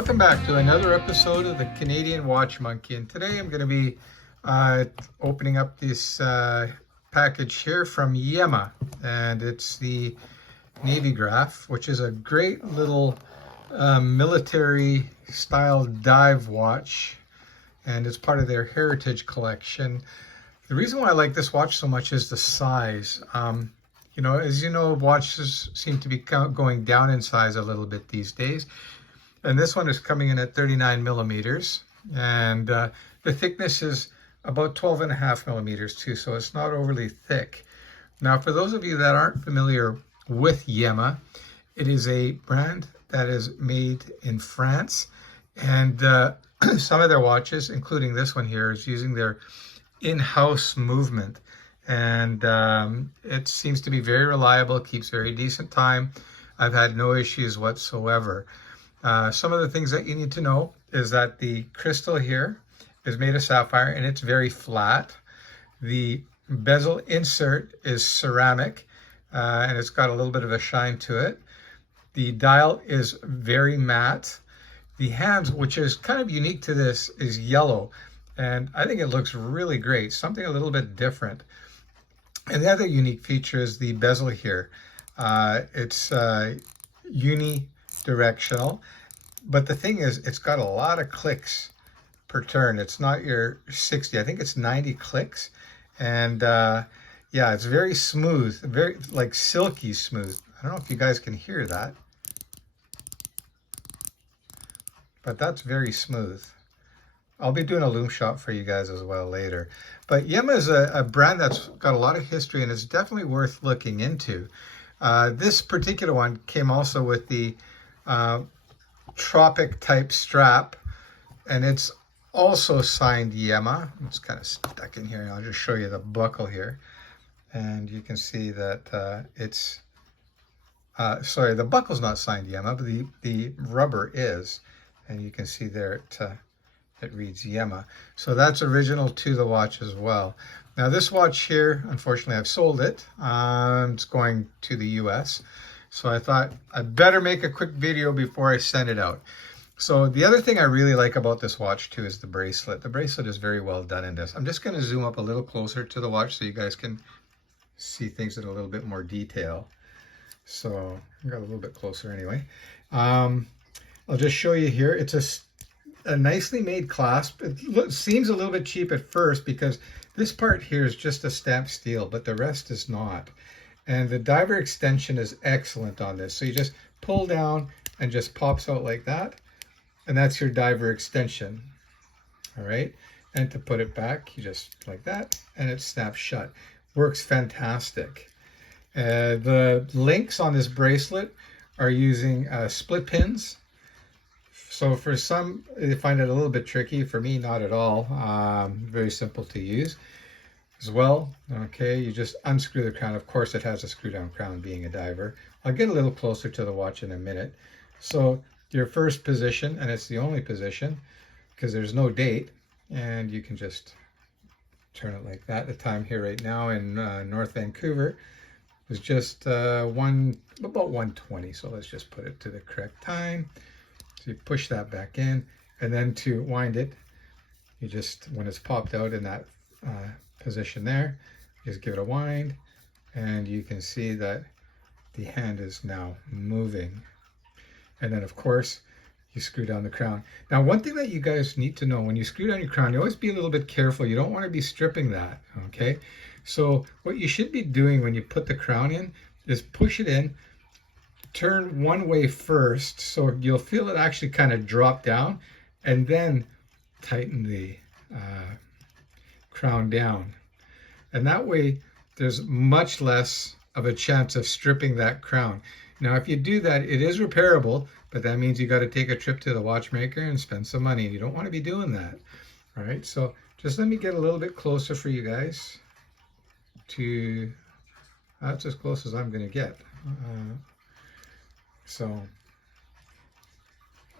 Welcome back to another episode of the Canadian Watch Monkey, and today I'm going to be opening up this package here from Yema, and it's the Navygraf, which is a great little military style dive watch, and it's part of their heritage collection. The reason why I like this watch so much is the size. As you know, watches seem to be going down in size a little bit these days. And this one is coming in at 39 millimeters. And the thickness is about 12.5 millimeters too, so it's not overly thick. Now, for those of you that aren't familiar with Yema, it is a brand that is made in France. And some of their watches, including this one here, is using their in-house movement. And it seems to be very reliable, keeps very decent time. I've had no issues whatsoever. Some of the things that you need to know is that the crystal here is made of sapphire and it's very flat. The bezel insert is ceramic and it's got a little bit of a shine to it. The dial is very matte. The hands, which is kind of unique to this, is yellow. And I think it looks really great, something a little bit different. And the other unique feature is the bezel here. It's unidirectional, but the thing is, it's got a lot of clicks per turn. It's not your 60, I think it's 90 clicks. And yeah, it's very smooth, very like silky smooth. I don't know if you guys can hear that, but that's very smooth. I'll be doing a loom shot for you guys as well later. But Yema is a brand that's got a lot of history and it's definitely worth looking into. This particular one came also with the Tropic type strap, and it's also signed Yema. It's kind of stuck in here. I'll just show you the buckle here. And you can see that it's, sorry, the buckle's not signed Yema, but the rubber is. And you can see there it reads Yema. So that's original to the watch as well. Now this watch here, unfortunately I've sold it. It's going to the US. So I thought I'd better make a quick video before I send it out. So the other thing I really like about this watch too is the bracelet. The bracelet is very well done in this. I'm just going to zoom up a little closer to the watch so you guys can see things in a little bit more detail. So I got a little bit closer anyway. I'll just show you here. It's a nicely made clasp. It seems a little bit cheap at first because this part here is just a stamped steel, but the rest is not. And the diver extension is excellent on this. So you just pull down and just pops out like that. And that's your diver extension. All right. And to put it back, you just like that and it snaps shut. Works fantastic. The links on this bracelet are using split pins. So for some, they find it a little bit tricky. For me, not at all. Very simple to use as well. Okay, you just unscrew the crown. Of course, it has a screw down crown being a diver. I'll get a little closer to the watch in a minute. So your first position, and it's the only position because there's no date, and you can just turn it like that. The time here right now in North Vancouver is just about 1:20. So let's just put it to the correct time. So you push that back in, and then to wind it, you just, when it's popped out in that position there, just give it a wind, and you can see that the hand is now moving. And then of course, you screw down the crown. Now, one thing that you guys need to know, when you screw down your crown, you always be a little bit careful. You don't want to be stripping that, okay? So what you should be doing when you put the crown in is push it in, turn one way first, so you'll feel it actually kind of drop down, and then tighten the crown down. And that way, there's much less of a chance of stripping that crown. Now, if you do that, it is repairable, but that means you got to take a trip to the watchmaker and spend some money, and you don't want to be doing that. All right, so just let me get a little bit closer for you guys. That's as close as I'm going to get. So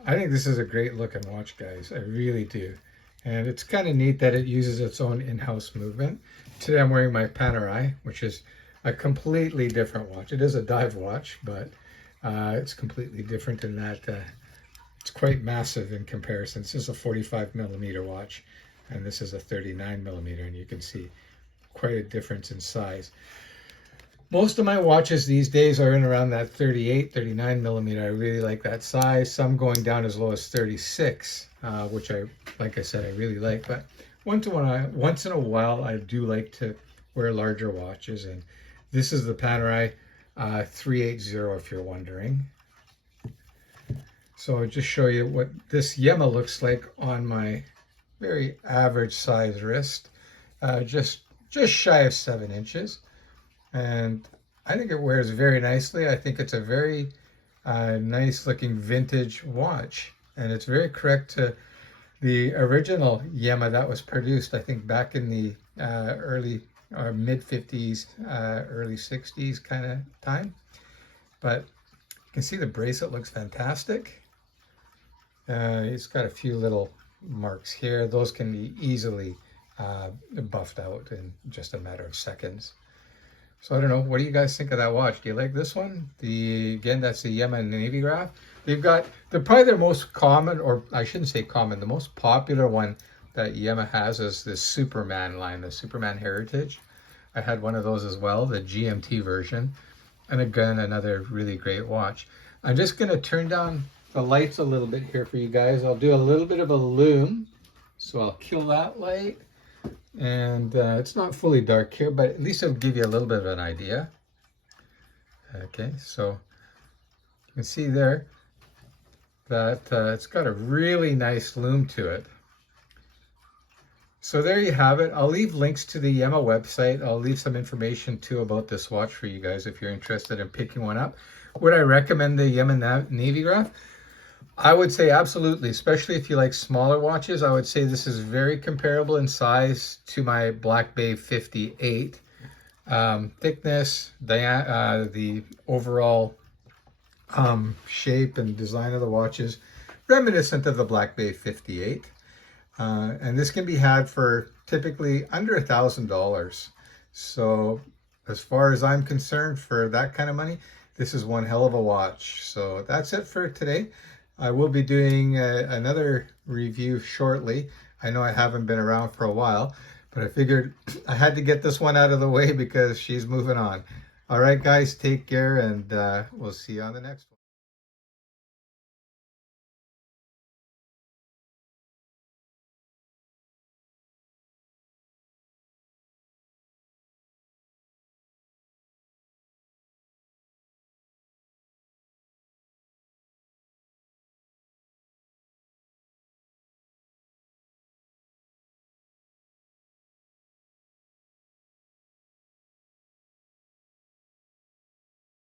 I think this is a great looking watch, guys. I really do. And it's kind of neat that it uses its own in-house movement. Today I'm wearing my Panerai, which is a completely different watch. It is a dive watch, but it's completely different in that it's quite massive in comparison. This is a 45mm watch, and this is a 39mm, and you can see quite a difference in size. Most of my watches these days are in around that 38, 39mm. I really like that size. Some going down as low as 36, which like I said, I really like. But once in a while, I do like to wear larger watches. And this is the Panerai 380, if you're wondering. So I'll just show you what this Yema looks like on my very average size wrist, just shy of 7 inches. And I think it wears very nicely. I think it's a very nice looking vintage watch, and it's very correct to the original Yema that was produced, I think, back in the early or mid 50s, early 60s kind of time. But you can see the bracelet looks fantastic. It's got a few little marks here. Those can be easily buffed out in just a matter of seconds. So I don't know, what do you guys think of that watch? Do you like this one? Again, that's the Yema Navygraf. They're probably their most common, or I shouldn't say common, the most popular one that Yema has is the Superman line, the Superman Heritage. I had one of those as well, the GMT version. And again, another really great watch. I'm just gonna turn down the lights a little bit here for you guys. I'll do a little bit of a lume. So I'll kill that light. And it's not fully dark here, but at least it'll give you a little bit of an idea. Okay, so you can see there that it's got a really nice lume to it. So there you have it. I'll leave links to the Yema website. I'll leave some information too about this watch for you guys if you're interested in picking one up. Would I recommend the Yema Navygraf? I would say absolutely, especially if you like smaller watches. I would say this is very comparable in size to my Black Bay 58. Thickness, the overall shape and design of the watch is reminiscent of the Black Bay 58. And this can be had for typically under $1,000. So as far as I'm concerned, for that kind of money, this is one hell of a watch. So that's it for today. I will be doing another review shortly. I know I haven't been around for a while, but I figured I had to get this one out of the way because she's moving on. All right, guys, take care, and we'll see you on the next one.